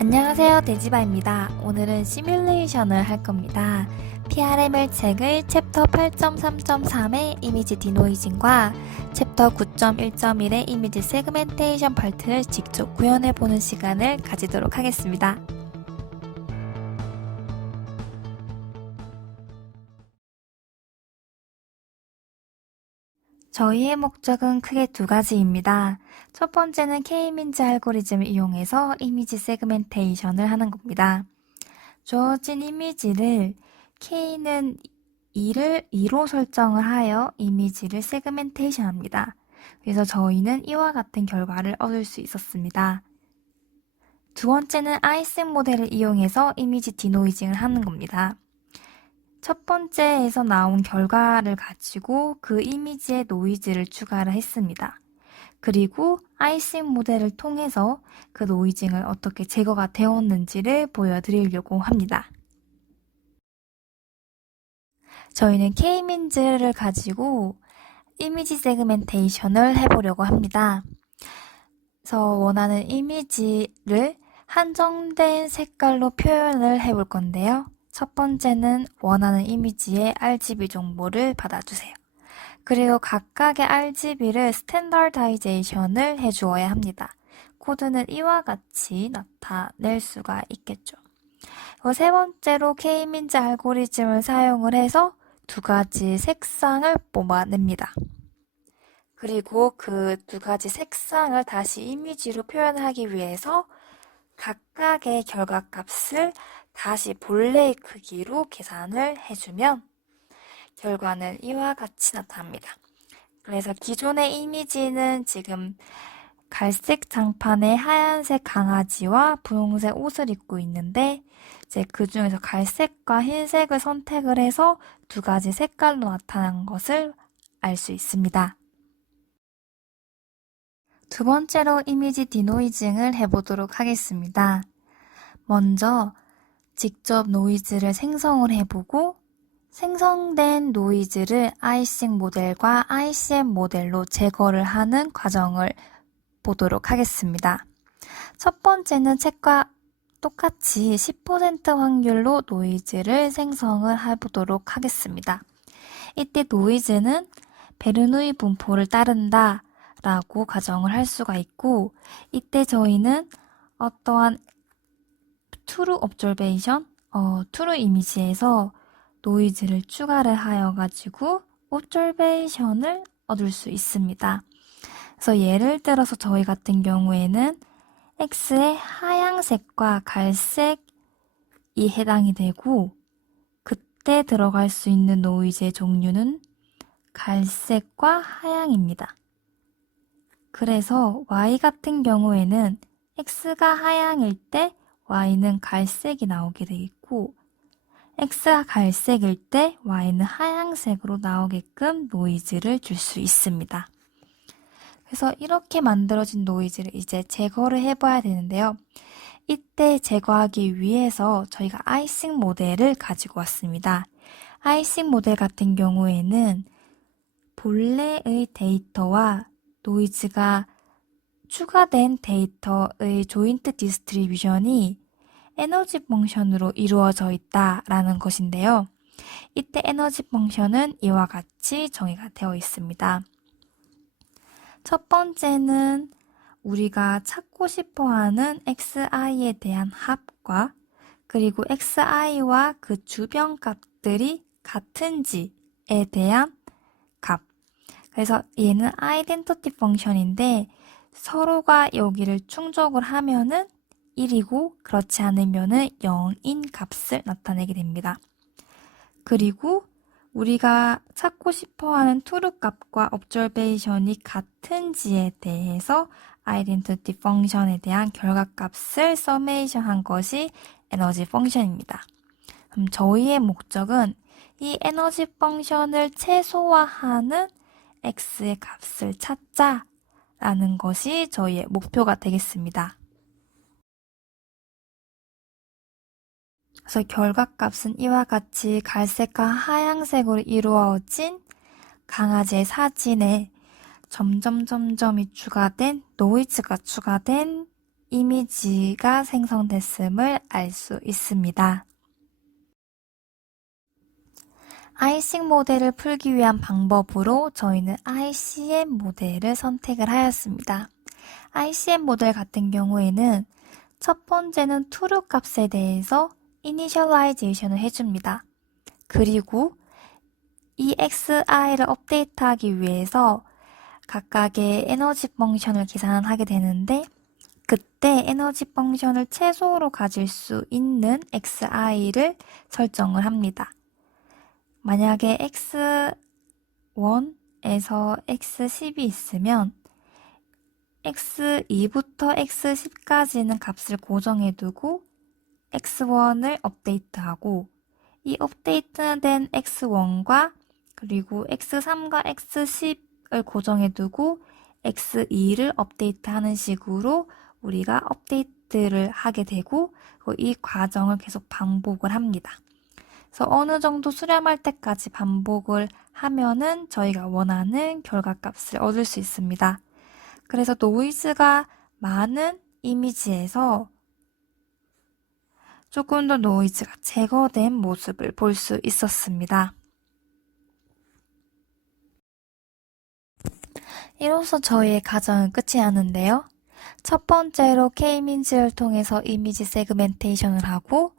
안녕하세요, 데지바입니다. 오늘은 시뮬레이션을 할 겁니다. PRML 책의 챕터 8.3.3의 이미지 디노이징과 챕터 9.1.1의 이미지 세그멘테이션 파트를 직접 구현해보는 시간을 가지도록 하겠습니다. 저희의 목적은 크게 두 가지입니다. 첫 번째는 K-민즈 알고리즘을 이용해서 이미지 세그멘테이션을 하는 겁니다. 주어진 이미지를 K는 2로 설정을 하여 이미지를 세그멘테이션 합니다. 그래서 저희는 이와 같은 결과를 얻을 수 있었습니다. 두 번째는 아이색 모델을 이용해서 이미지 디노이징을 하는 겁니다. 첫 번째에서 나온 결과를 가지고 그 이미지에 노이즈를 추가를 했습니다. 그리고 아이싱 모델을 통해서 그 노이징을 어떻게 제거가 되었는지를 보여드리려고 합니다. 저희는 K-민즈를 가지고 이미지 세그멘테이션을 해보려고 합니다. 그래서 원하는 이미지를 한정된 색깔로 표현을 해볼 건데요. 첫 번째는 원하는 이미지의 RGB 정보를 받아주세요. 그리고 각각의 RGB를 스탠더다이제이션을 해주어야 합니다. 코드는 이와 같이 나타낼 수가 있겠죠. 세 번째로 K-민즈 알고리즘을 사용을 해서 두 가지 색상을 뽑아냅니다. 그리고 그 두 가지 색상을 다시 이미지로 표현하기 위해서 각각의 결과값을 다시 본래의 크기로 계산을 해주면 결과는 이와 같이 나타납니다. 그래서 기존의 이미지는 지금 갈색 장판에 하얀색 강아지와 분홍색 옷을 입고 있는데 이제 그 중에서 갈색과 흰색을 선택을 해서 두 가지 색깔로 나타난 것을 알 수 있습니다. 두 번째로 이미지 디노이징을 해보도록 하겠습니다. 먼저 직접 노이즈를 생성을 해보고 생성된 노이즈를 아이싱 모델과 ICM 모델로 제거를 하는 과정을 보도록 하겠습니다. 첫 번째는 책과 똑같이 10% 확률로 노이즈를 생성을 해보도록 하겠습니다. 이때 노이즈는 베르누이 분포를 따른다 라고 가정을 할 수가 있고, 이때 저희는 어떠한 트루 옵저베이션, 트루 이미지에서 노이즈를 추가를 하여 가지고 옵저베이션을 얻을 수 있습니다. 그래서 예를 들어서 저희 같은 경우에는 X의 하양색과 갈색이 해당이 되고 그때 들어갈 수 있는 노이즈의 종류는 갈색과 하양입니다. 그래서 Y 같은 경우에는 X가 하양일 때 Y는 갈색이 나오게 되겠고 X가 갈색일 때 Y는 하양색으로 나오게끔 노이즈를 줄 수 있습니다. 그래서 이렇게 만들어진 노이즈를 이제 제거를 해봐야 되는데요. 이때 제거하기 위해서 저희가 아이싱 모델을 가지고 왔습니다. 아이싱 모델 같은 경우에는 본래의 데이터와 노이즈가 추가된 데이터의 조인트 디스트리뷰션이 에너지 펑션으로 이루어져 있다라는 것인데요. 이때 에너지 펑션은 이와 같이 정의가 되어 있습니다. 첫 번째는 우리가 찾고 싶어하는 xi에 대한 합과 그리고 xi와 그 주변 값들이 같은지에 대한 값. 그래서 얘는 아이덴티티 펑션인데 서로가 여기를 충족을 하면은 1이고 그렇지 않으면은 0인 값을 나타내게 됩니다. 그리고 우리가 찾고 싶어하는 트루 값과 옵저베이션이 같은지에 대해서 아이덴티티 펑션에 대한 결과값을 서메이션 한 것이 에너지 펑션입니다. 그럼 저희의 목적은 이 에너지 펑션을 최소화하는 x의 값을 찾자라는 것이 저희의 목표가 되겠습니다. 그래서 결과값은 이와 같이 갈색과 하양색으로 이루어진 강아지의 사진에 점점점점이 추가된 노이즈가 추가된 이미지가 생성됐음을 알 수 있습니다. 아이싱 모델을 풀기 위한 방법으로 저희는 ICM 모델을 선택을 하였습니다. ICM 모델 같은 경우에는 첫 번째는 true 값에 대해서 이니셜라이제이션을 해줍니다. 그리고 이 xi를 업데이트하기 위해서 각각의 에너지 펑션을 계산하게 되는데 그때 에너지 펑션을 최소로 가질 수 있는 xi를 설정을 합니다. 만약에 x1에서 x10이 있으면 x2부터 x10까지는 값을 고정해 두고 x1을 업데이트하고 이 업데이트된 x1과 그리고 x3과 x10을 고정해 두고 x2를 업데이트하는 식으로 우리가 업데이트를 하게 되고 이 과정을 계속 반복을 합니다. 그래서 어느 정도 수렴할 때까지 반복을 하면은 저희가 원하는 결과값을 얻을 수 있습니다. 그래서 노이즈가 많은 이미지에서 조금 더 노이즈가 제거된 모습을 볼 수 있었습니다. 이로써 저희의 과정은 끝이 나는데요. 첫 번째로 K-민즈를 통해서 이미지 세그멘테이션을 하고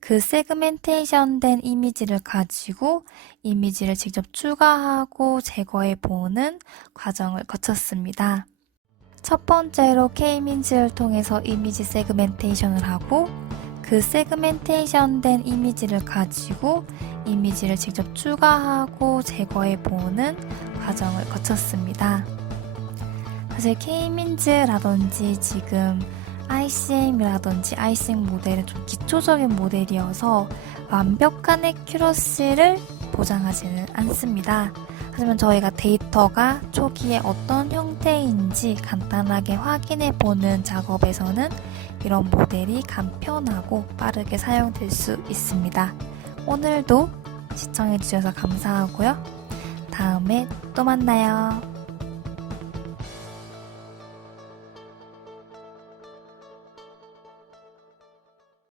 그 세그멘테이션 된 이미지를 가지고 이미지를 직접 추가하고 제거해 보는 과정을 거쳤습니다. 첫 번째로 K-민즈를 통해서 이미지 세그멘테이션을 하고 그 세그멘테이션 된 이미지를 가지고 이미지를 직접 추가하고 제거해 보는 과정을 거쳤습니다. 사실 K-민즈라든지 지금 ICM이라든지 아이싱 모델은 좀 기초적인 모델이어서 완벽한 애큐러시를 보장하지는 않습니다. 하지만 저희가 데이터가 초기에 어떤 형태인지 간단하게 확인해 보는 작업에서는 이런 모델이 간편하고 빠르게 사용될 수 있습니다. 오늘도 시청해 주셔서 감사하고요. 다음에 또 만나요.